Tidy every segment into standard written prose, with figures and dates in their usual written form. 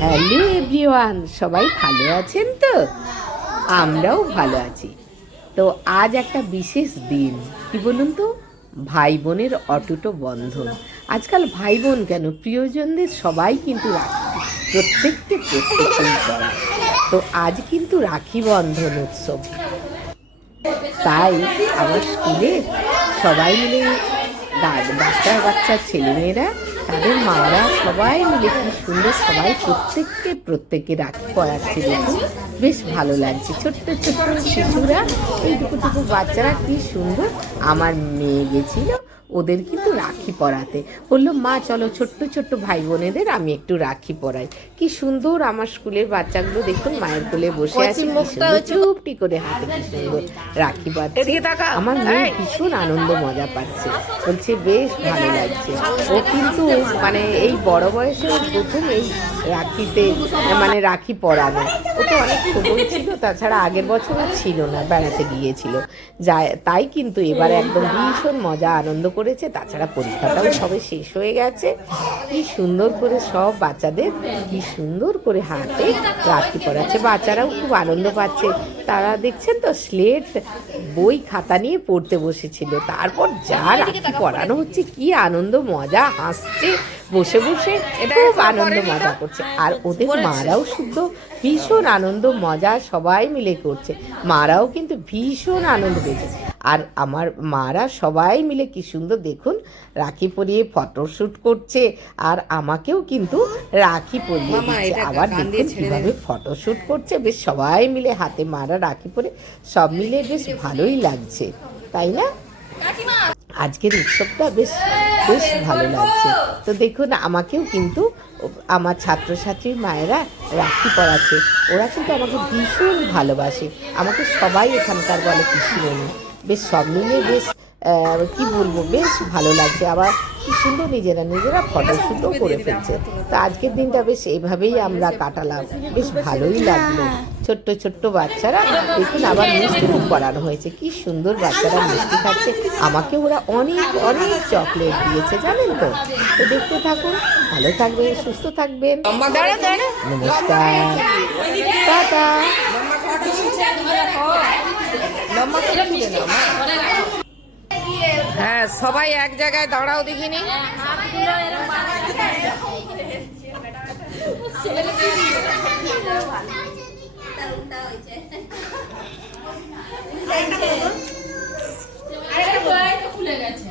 Hello everyone, সবাই ভালো আছেন তো? আমরাও ভালো আছি। তো আজ একটা বিশেষ দিন, কি বলুন তো, ভাই বোনের অটুট বন্ধন। আজকাল ভাই বোন কেন, প্রিয়জনদের সবাই কিন্তু রাখি প্রত্যেককেই পড়ায়। তো আজ কিন্তু রাখি বন্ধন উৎসব। তাই আমার স্কুলে সবাই মিলে বাচ্চা বাচ্চা ছেলেমেয়েরা, তাদের মারা সবাই মিলে কি সুন্দর, সবাই প্রত্যেককে রাখি পরাচ্ছে। দেখুন, বেশ ভালো লাগছে। ছোট্ট ছোট্ট শিশুরা, এইটুকু বাচ্চারা কি সুন্দর। আমার মেয়ে গেছিল ওদের কিন্তু রাখি পরাতে, বললো মা চলো ছোট্ট ছোট্ট ভাই বোনেদের আমি একটু রাখি পরাই। কি সুন্দর আমার স্কুলের বাচ্চাগুলো, দেখুন মায়ের কোলে বসে আছে, চুপটি করে হাতে কি সুন্দর রাখি বাঁধছে। আমার মেয়ে ভীষণ আনন্দ মজা পাচ্ছে, বলছে বেশ ভালো লাগছে। ও কিন্তু মানে এই বড় বয়সে প্রথম এই রাখিতে মানে রাখি পরানো। ও তো অনেক ছোটই ছিল, তাছাড়া আগের বছরও ছিল না, বেড়াতে গিয়েছিল। তাই কিন্তু এবারে একদম ভীষণ মজা আনন্দ করেছে। তাছাড়া পরীক্ষাটাও সবে শেষ হয়ে গেছে। কি সুন্দর করে সব বাচ্চাদের কি সুন্দর করে হাতে রাখি পরাচ্ছে, বাচ্চারাও খুব আনন্দ পাচ্ছে। তারা দেখছেন তো স্লেট বই খাতা নিয়ে পড়তে বসেছিল, তারপর যা রাখি পরানো হচ্ছে, কি আনন্দ মজা, হাসছে বসে বসে, খুব আনন্দ মজা করছে। আর ওদের মারাও শুদ্ধ ভীষণ আনন্দ মজা সবাই মিলে করছে। মারাও কিন্তু ভীষণ আনন্দ পেয়েছে। আর আমার মারা সবাই মিলে কি সুন্দর দেখুন রাখি পরিয়ে ফটোশ্যুট করছে, আর আমাকেও কিন্তু রাখি পরিয়ে দিচ্ছে। আবার দেখুন কীভাবে ফটোশ্যুট করছে, বেশ সবাই মিলে হাতে মারা রাখি পরে সব মিলে বেশ ভালোই লাগছে, তাই না? আজকের উৎসবটা বেশ বেশ ভালো লাগছে। তো দেখুন আমাকেও কিন্তু আমার ছাত্রছাত্রীর মায়েরা রাখি পরাচ্ছে। ওরা কিন্তু আমাকে ভীষণ ভালোবাসে, আমাকে সবাই এখানকার বলে পিসিমণি। বেশ সব মিলে বেশ কি বলবো, বেশ ভালো লাগছে। আবার কি সুন্দর নিজেরা ফটোশ্যুটও করে ফেলছে। তো আজকের দিনটা বেশ এভাবেই আমরা কাটালাম, বেশ ভালোই লাগলো। ছোট্ট ছোট্ট বাচ্চারা দেখুন, আবার মিষ্টি মুখ করানো হয়েছে, কি সুন্দর বাচ্চারা মিষ্টি খাচ্ছে। আমাকে ওরা অনেক অনেক চকলেট দিয়েছে, জানেন তো। তো দেখতে থাকুন, ভালো থাকবেন, সুস্থ থাকবেন। নমস্কার, টাটা। হ্যাঁ, সবাই এক জায়গায় দাঁড়াও দেখিনি। খুলে গেছে।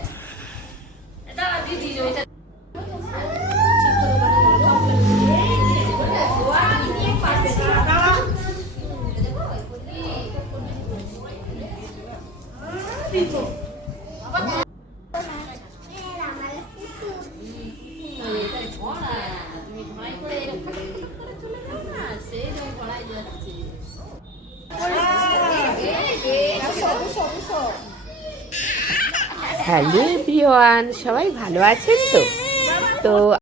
হ্যালো এভরিওয়ান, সবাই ভালো আছেন তো? তো